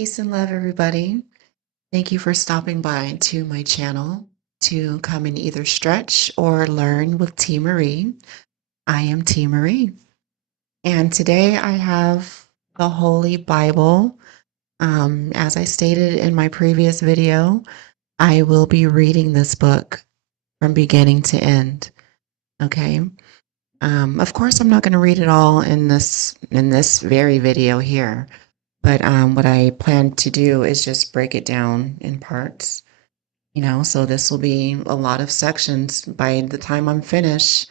Peace and love, everybody. Thank you for stopping by to my channel to come and either stretch or learn with T. Marie. I am T. Marie, and today I have the Holy Bible. As I stated in my previous video, I will be reading this book from beginning to end. Okay. Of course, I'm not going to read it all in this very video here. But what I plan to do is just break it down in parts, so this will be a lot of sections. By the time I'm finished,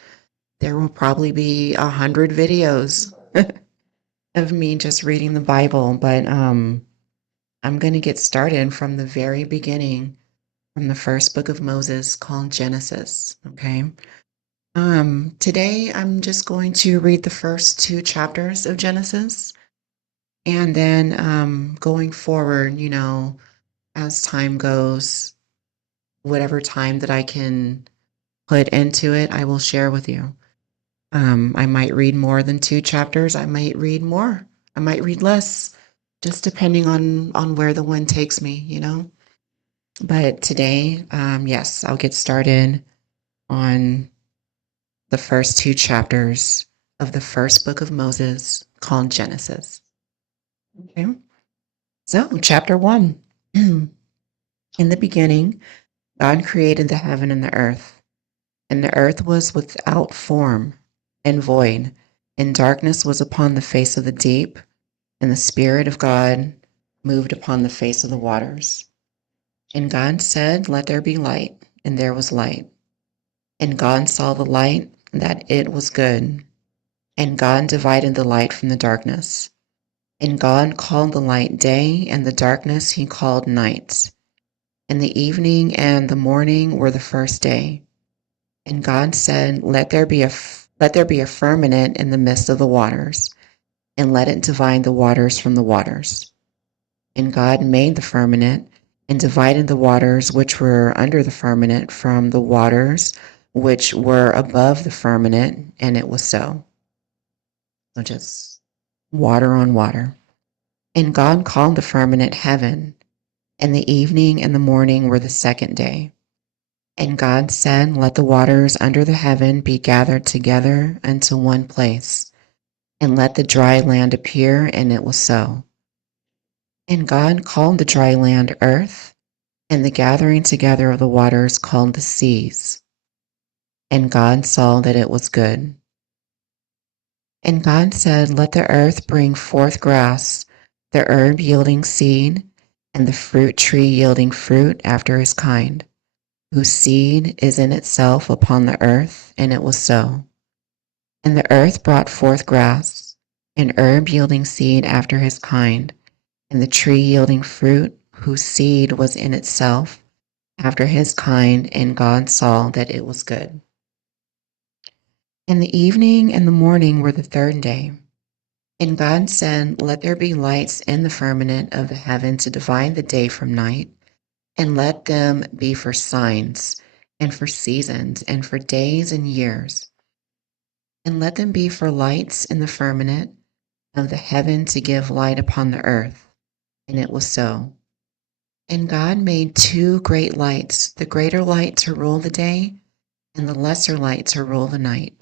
there will probably be 100 videos of me just reading the Bible. But I'm going to get started from the very beginning, from the first book of Moses called Genesis. Okay. Today I'm just going to read the first two chapters of Genesis. And then going forward, as time goes, whatever time that I can put into it, I will share with you. I might read more than two chapters. I might read more. I might read less, just depending on where the wind takes me. But today, yes, I'll get started on the first two chapters of the first book of Moses called Genesis. Okay. So, chapter 1. In the beginning, God created the heaven and the earth. And the earth was without form and void, and darkness was upon the face of the deep, and the Spirit of God moved upon the face of the waters. And God said, "Let there be light," and there was light. And God saw the light, that it was good. And God divided the light from the darkness. And God called the light day, and the darkness he called night. And the evening and the morning were the first day. And God said, let there be a firmament in the midst of the waters, and let it divide the waters from the waters. And God made the firmament, and divided the waters which were under the firmament from the waters which were above the firmament, and it was so. So just water on water. And God called the firmament heaven, and the evening and the morning were the second day. And God said, let the waters under the heaven be gathered together unto one place, and let the dry land appear, and it was so. And God called the dry land earth, and the gathering together of the waters called the seas. And God saw that it was good. And God said, let the earth bring forth grass, the herb yielding seed, and the fruit tree yielding fruit after his kind, whose seed is in itself upon the earth, and it was so. And the earth brought forth grass, and herb yielding seed after his kind, and the tree yielding fruit, whose seed was in itself after his kind, and God saw that it was good. And the evening and the morning were the third day. And God said, let there be lights in the firmament of the heaven to divide the day from night, and let them be for signs, and for seasons, and for days and years. And let them be for lights in the firmament of the heaven to give light upon the earth. And it was so. And God made two great lights, the greater light to rule the day, and the lesser light to rule the night.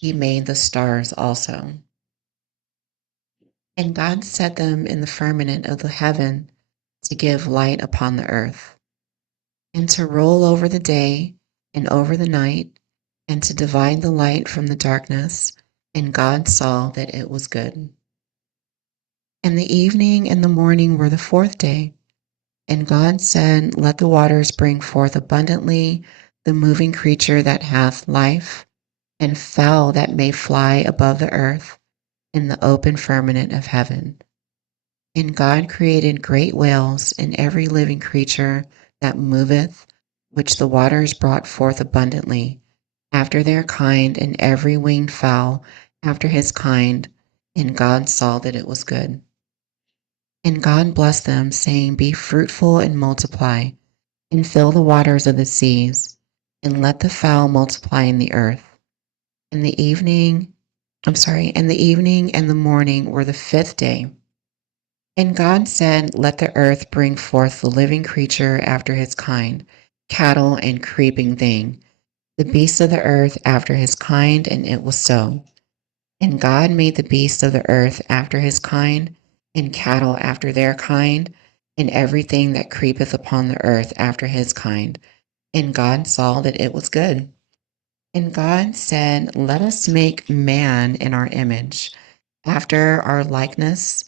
He made the stars also. And God set them in the firmament of the heaven to give light upon the earth, and to rule over the day and over the night, and to divide the light from the darkness. And God saw that it was good. And the evening and the morning were the fourth day. And God said, let the waters bring forth abundantly the moving creature that hath life, and fowl that may fly above the earth in the open firmament of heaven. And God created great whales and every living creature that moveth, which the waters brought forth abundantly, after their kind, and every winged fowl after his kind. And God saw that it was good. And God blessed them, saying, be fruitful and multiply, and fill the waters of the seas, and let the fowl multiply in the earth. And the evening and the morning were the fifth day. And God said, let the earth bring forth the living creature after his kind, cattle and creeping thing, the beasts of the earth after his kind, and it was so. And God made the beasts of the earth after his kind, and cattle after their kind, and everything that creepeth upon the earth after his kind. And God saw that it was good. And God said, let us make man in our image, after our likeness,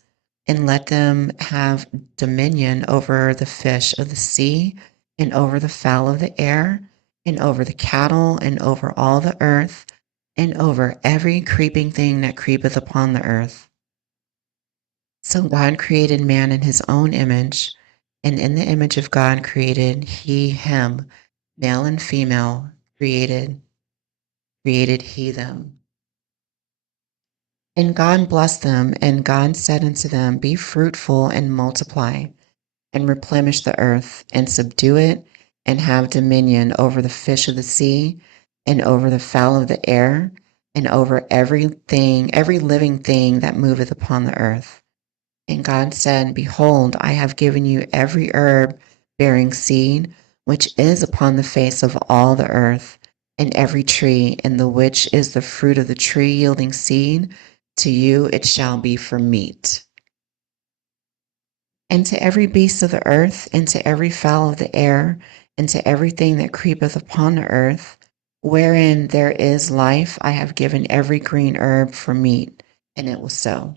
and let them have dominion over the fish of the sea, and over the fowl of the air, and over the cattle, and over all the earth, and over every creeping thing that creepeth upon the earth. So God created man in his own image, and in the image of God created he him, male and female created he them. And God blessed them, and God said unto them, be fruitful and multiply, and replenish the earth, and subdue it, and have dominion over the fish of the sea, and over the fowl of the air, and over every living thing that moveth upon the earth. And God said, behold, I have given you every herb bearing seed, which is upon the face of all the earth, and every tree, in the which is the fruit of the tree yielding seed, to you it shall be for meat. And to every beast of the earth, and to every fowl of the air, and to everything that creepeth upon the earth, wherein there is life, I have given every green herb for meat. And it was so.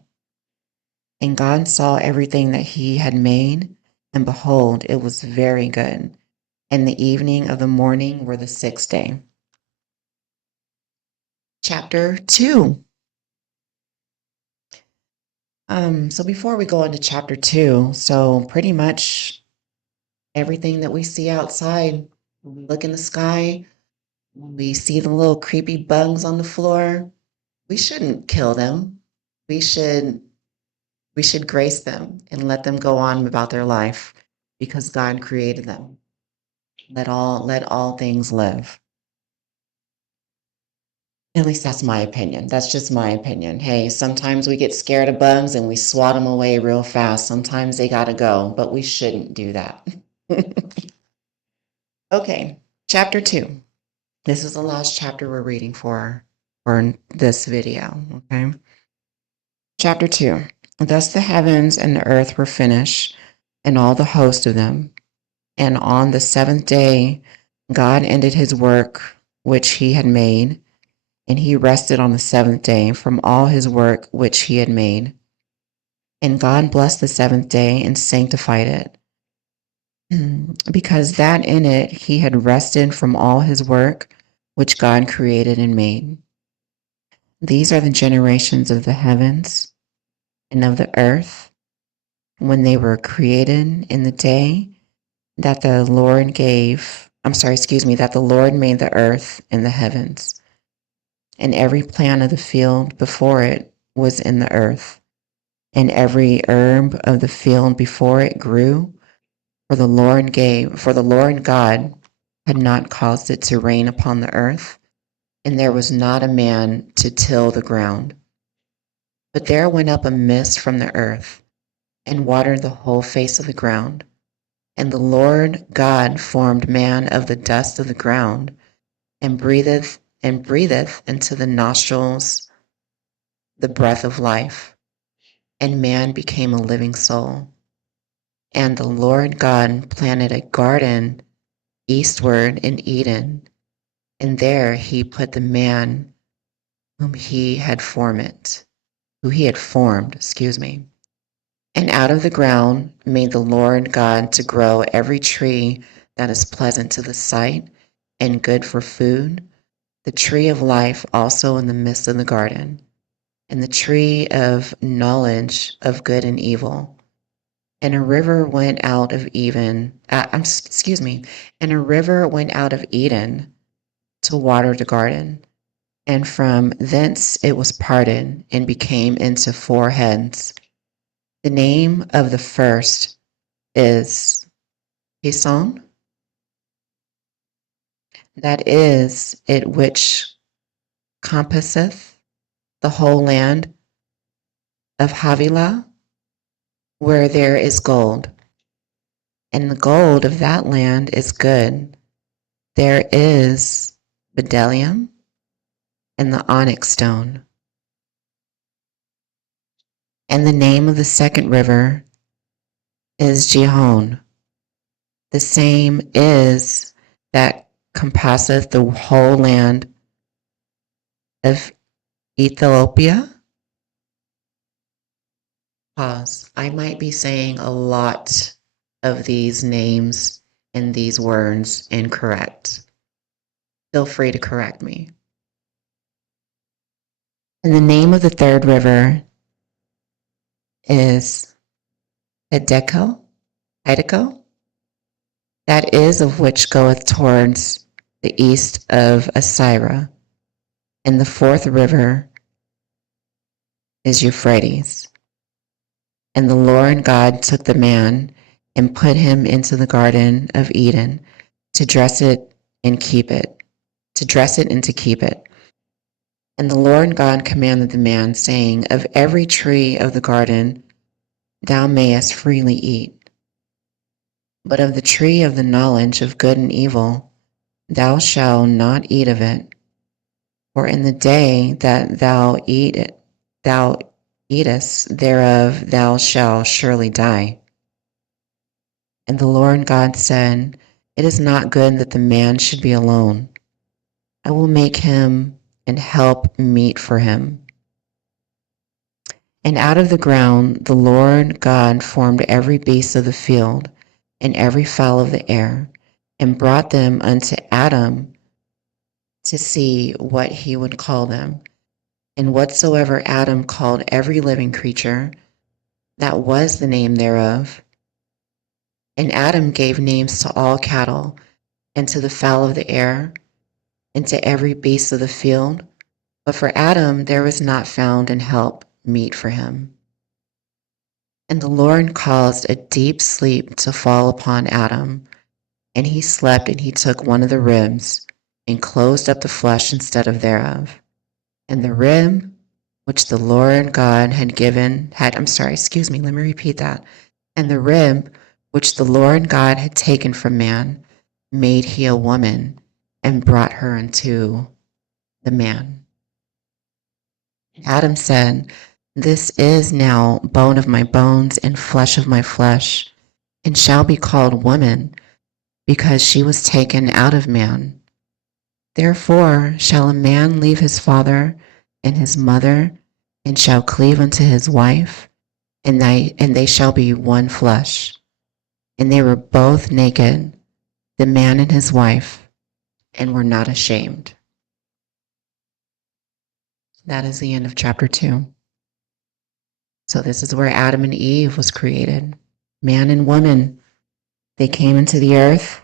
And God saw everything that he had made, and behold, it was very good. And the evening of the morning were the sixth day. Chapter 2. So before we go into chapter 2, so pretty much everything that we see outside, when we look in the sky, when we see the little creepy bugs on the floor, we shouldn't kill them. We should grace them and let them go on about their life because God created them. Let all things live. At least that's my opinion. That's just my opinion. Hey, sometimes we get scared of bugs and we swat them away real fast. Sometimes they gotta go, but we shouldn't do that. Okay, chapter 2. This is the last chapter we're reading for this video, okay? Chapter 2. Thus the heavens and the earth were finished, and all the host of them. And on the seventh day, God ended his work which he had made, and he rested on the seventh day from all his work which he had made. And God blessed the seventh day and sanctified it, because that in it he had rested from all his work which God created and made. These are the generations of the heavens and of the earth when they were created in the day that the Lord that the Lord made the earth and the heavens. And every plant of the field before it was in the earth, and every herb of the field before it grew, for the Lord God had not caused it to rain upon the earth, and there was not a man to till the ground. But there went up a mist from the earth, and watered the whole face of the ground. And the Lord God formed man of the dust of the ground, and breatheth into the nostrils the breath of life, and man became a living soul. And the Lord God planted a garden eastward in Eden, and there he put the man who he had formed, And out of the ground made the Lord God to grow every tree that is pleasant to the sight and good for food, the tree of life also in the midst of the garden, and the tree of knowledge of good and evil. And a river went out of and a river went out of Eden to water the garden. And from thence it was parted and became into 4 heads. The name of the first is Pison, that is it which compasseth the whole land of Havilah, where there is gold, and the gold of that land is good. There is bdellium and the onyx stone. And the name of the second river is Gihon. The same is that compasseth the whole land of Ethiopia. Pause. I might be saying a lot of these names and these words incorrect. Feel free to correct me. And the name of the third river is Hiddekel, that is of which goeth towards the east of Assyria. And the fourth river is Euphrates. And the Lord God took the man and put him into the garden of Eden to dress it and keep it, to dress it and to keep it. And the Lord God commanded the man, saying, of every tree of the garden thou mayest freely eat, but of the tree of the knowledge of good and evil thou shalt not eat of it, for in the day that thou eatest thereof thou shalt surely die. And the Lord God said, it is not good that the man should be alone. I will make him and help meet for him. And out of the ground the Lord God formed every beast of the field and every fowl of the air, and brought them unto Adam to see what he would call them. And whatsoever Adam called every living creature, that was the name thereof. And Adam gave names to all cattle, and to the fowl of the air, and to every beast of the field. But for Adam there was not found an help meet for him. And the Lord caused a deep sleep to fall upon Adam, and he slept, and he took one of the ribs, and closed up the flesh instead of thereof. And the rib which the Lord God had let me repeat that. And the rib which the Lord God had taken from man, made he a woman, and brought her unto the man. Adam said, this is now bone of my bones and flesh of my flesh, and shall be called woman, because she was taken out of man. Therefore shall a man leave his father and his mother, and shall cleave unto his wife, and they shall be one flesh. And they were both naked, the man and his wife, and were not ashamed. That is the end of chapter 2. So this is where Adam and Eve was created. Man and woman, they came into the earth,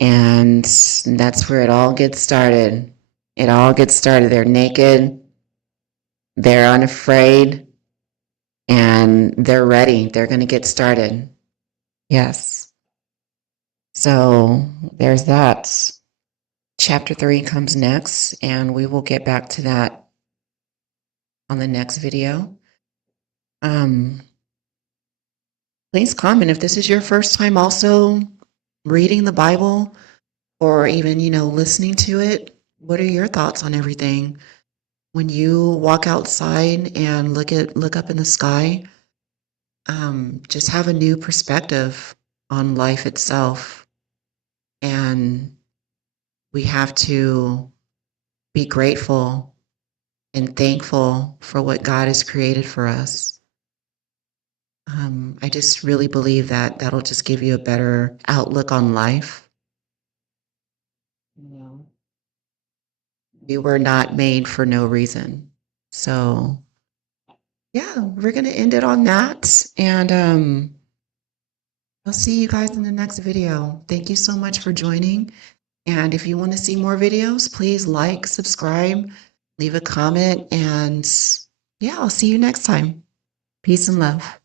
and that's where it all gets started. It all gets started. They're naked, they're unafraid, and they're ready. They're going to get started. Yes. So there's that. Chapter 3 comes next, and we will get back to that on the next video. Please comment if this is your first time also reading the Bible, or even, listening to it. What are your thoughts on everything? When you walk outside and look up in the sky, just have a new perspective on life itself. And we have to be grateful and thankful for what God has created for us. I just really believe that that'll just give you a better outlook on life. We were not made for no reason. So yeah, we're going to end it on that. And I'll see you guys in the next video. Thank you so much for joining. And if you want to see more videos, please like, subscribe, leave a comment, and yeah, I'll see you next time. Peace and love.